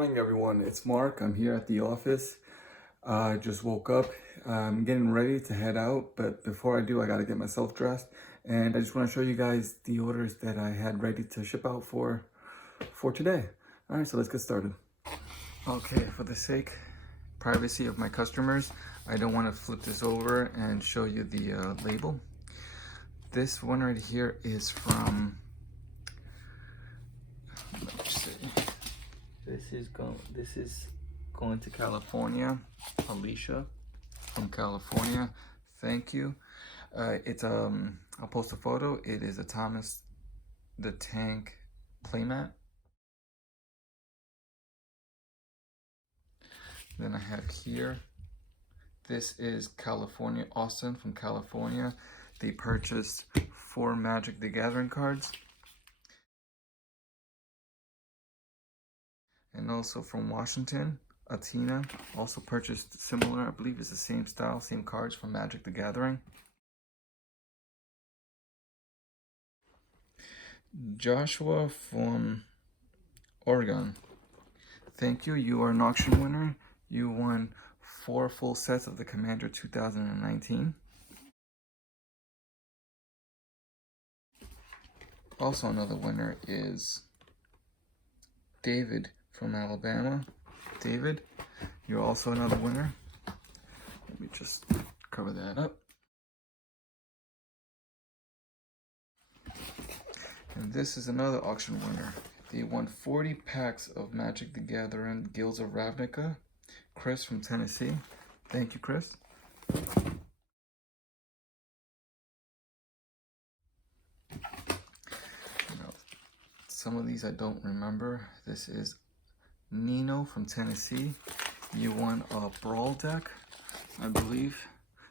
morning, everyone. It's Mark. I'm here at the office. I just woke up. I'm getting ready to head out, but before I do, I gotta get myself dressed. And I just want to show you guys the orders that I had ready to ship out for today. All right, so let's get started. Okay, for the sake privacy of my customers, I don't want to flip this over and show you the label. This one right here is from, let's see. This is going to California. Alicia from California. Thank you. I'll post a photo. It is a Thomas the Tank playmat. Then I have here, this is California, Austin from California. They purchased 4 Magic the Gathering cards. And also from Washington, Atina also purchased similar, I believe it's the same style, same cards from Magic the Gathering. Joshua from Oregon, thank you. You are an auction winner. You won 4 full sets of the Commander 2019. Also another winner is David from Alabama. David, you're also another winner. Let me just cover that up. And this is another auction winner. They won 40 packs of Magic the Gathering Guilds of Ravnica. Chris from Tennessee. Thank you, Chris. Some of these I don't remember. This is Nino from Tennessee. You won a Brawl deck, I believe.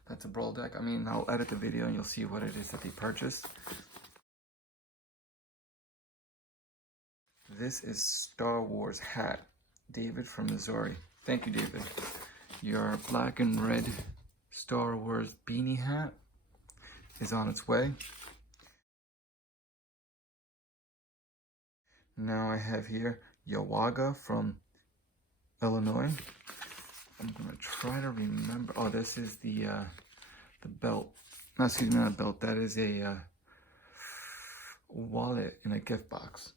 That's a Brawl deck. I mean, I'll edit the video and you'll see what it is that they purchased. This is Star Wars hat. David from Missouri. Thank you, David. Your black and red Star Wars beanie hat is on its way. Now I have here Yawaga from Illinois. I'm gonna try to remember. Oh, this is the belt. No, excuse me, not a belt. That is a wallet in a gift box.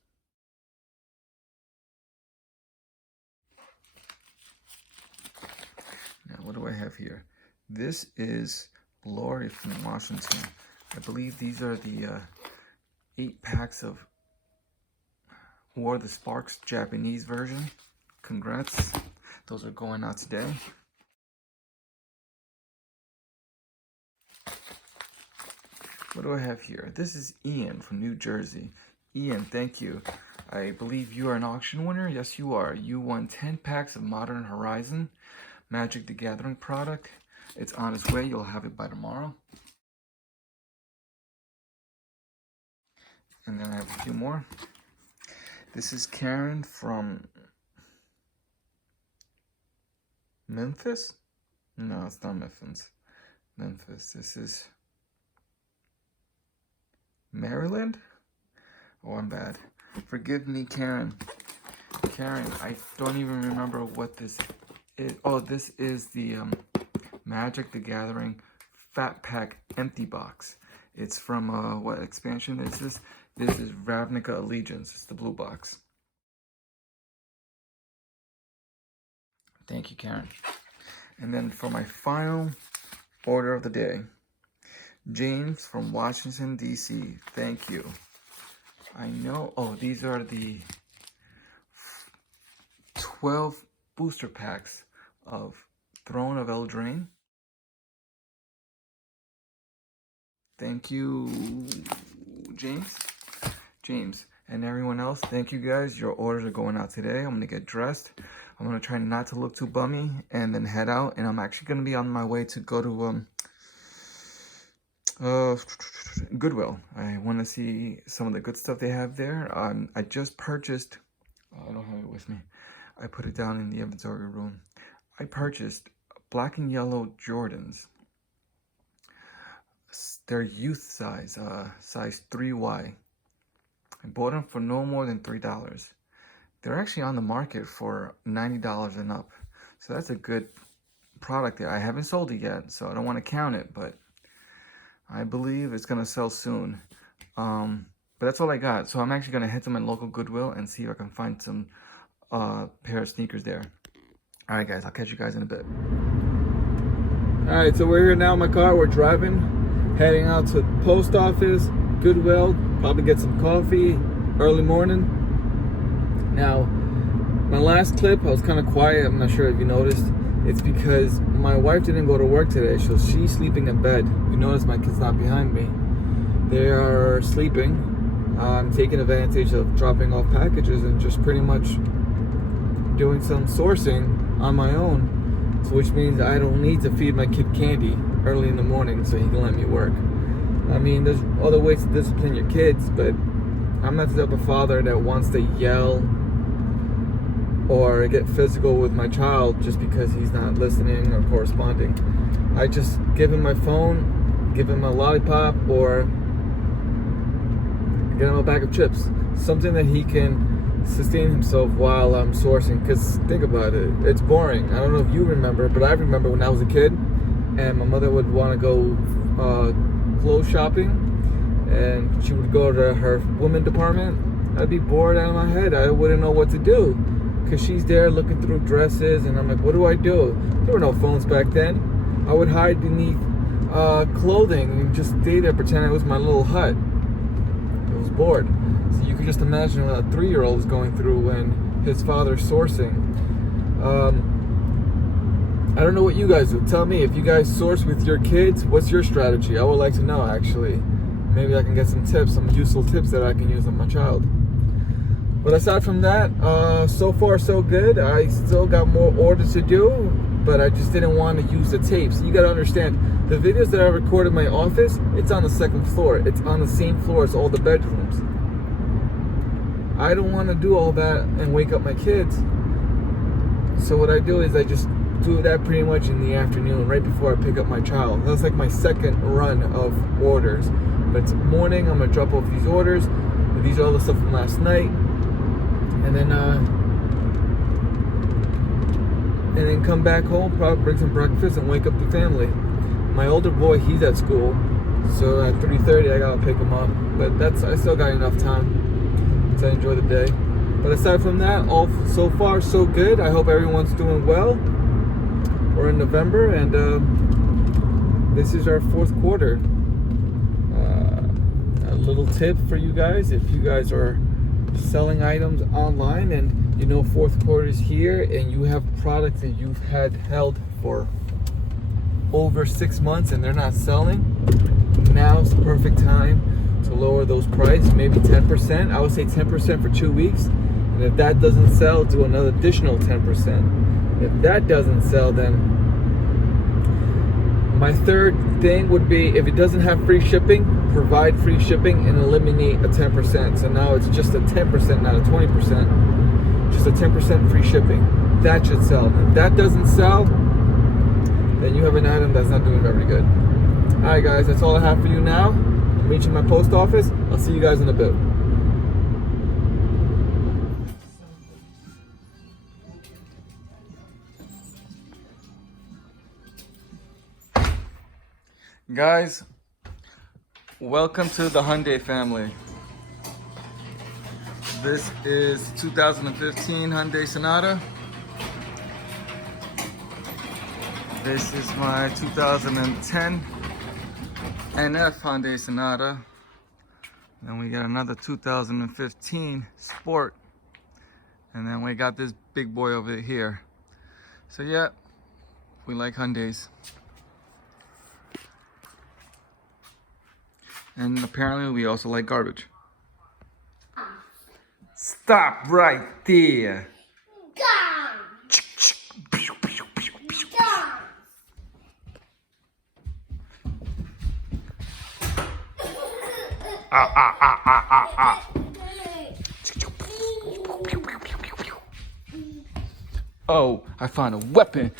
Now, what do I have here? This is Lori from Washington. I believe these are the 8 packs of War of the Sparks Japanese version. Congrats. Those are going out today. What do I have here? This is Ian from New Jersey. Ian, thank you. I believe you are an auction winner. Yes, you are. You won 10 packs of Modern Horizon Magic the Gathering product. It's on its way. You'll have it by tomorrow. And then I have a few more. This is Karen from Memphis? No, it's not Memphis. This is Maryland? Oh, I'm bad. Forgive me, Karen. Karen, I don't even remember what this is. Oh, this is the Magic the Gathering Fat Pack Empty Box. It's from, what expansion is this? This is Ravnica Allegiance. It's the blue box. Thank you, Karen. And then for my final order of the day, James from Washington, D.C. Thank you. I know, oh, these are the 12 booster packs of Throne of Eldraine. Thank you, James. And everyone else, thank you guys. Your orders are going out today. I'm gonna get dressed. I'm gonna try not to look too bummy and then head out. And I'm actually gonna be on my way to go to Goodwill. I want to see some of the good stuff they have there. I just purchased, I don't have it with me. I put it down in the inventory room. I purchased black and yellow Jordans. They're youth size, size 3Y. I bought them for no more than $3. They're actually on the market for $90 and up. So that's a good product there. I haven't sold it yet, so I don't want to count it, but I believe it's gonna sell soon. But that's all I got. So I'm actually gonna head to my local Goodwill and see if I can find some pair of sneakers there. All right, guys, I'll catch you guys in a bit. All right, so we're here now in my car. We're driving, heading out to the post office, Goodwill, probably get some coffee, early morning. Now, my last clip, I was kind of quiet. I'm not sure if you noticed. It's because my wife didn't go to work today, so she's sleeping in bed. You notice my kid's not behind me. They are sleeping. I'm taking advantage of dropping off packages and just pretty much doing some sourcing on my own, so which means I don't need to feed my kid candy early in the morning so he can let me work. I mean, there's other ways to discipline your kids, but I'm not the type of father that wants to yell or get physical with my child just because he's not listening or corresponding. I just give him my phone, give him a lollipop, or get him a bag of chips. Something that he can sustain himself while I'm sourcing. Because think about it, it's boring. I don't know if you remember, but I remember when I was a kid and my mother would want to go clothes shopping and she would go to her women department. I'd be bored out of my head. I wouldn't know what to do because she's there looking through dresses and I'm like, what do I do? There were no phones back then. I would hide beneath clothing and just stay there, pretend it was my little hut. I was bored. So you can just imagine what a 3-year-old is going through when his father's sourcing. I don't know what you guys do. Tell me, if you guys source with your kids, what's your strategy? I would like to know, actually. Maybe I can get some tips, some useful tips that I can use on my child. But aside from that, so far so good. I still got more orders to do, but I just didn't want to use the tapes. You gotta understand, the videos that I recorded in my office, it's on the 2nd floor. It's on the same floor as all the bedrooms. I don't want to do all that and wake up my kids. So what I do is I just do that pretty much in the afternoon, right before I pick up my child. That's like my second run of orders. But it's morning, I'm gonna drop off these orders. These are all the stuff from last night. And then come back home, probably bring some breakfast and wake up the family. My older boy, he's at school. So at 3:30 I gotta pick him up. But I still got enough time to enjoy the day. But aside from that, all so far so good. I hope everyone's doing well. We're in November and this is our 4th quarter. A little tip for you guys, if you guys are selling items online and you know 4th quarter is here and you have products that you've had held for over 6 months and they're not selling, now's the perfect time to lower those prices, maybe 10%. I would say 10% for 2 weeks, and if that doesn't sell, do another additional 10%. If that doesn't sell, then my third thing would be, if it doesn't have free shipping, provide free shipping and eliminate a 10%. So now it's just a 10%, not a 20%, just a 10% free shipping. That should sell. If that doesn't sell, then you have an item that's not doing very good. All right, guys, that's all I have for you now. I'm reaching my post office. I'll see you guys in a bit. Guys, welcome to the Hyundai family. This is 2015 Hyundai Sonata. This is my 2010 NF Hyundai Sonata. Then we got another 2015 Sport. And then we got this big boy over here. So yeah, we like Hyundais. And apparently we also like garbage. Stop right there. Oh, I found a weapon.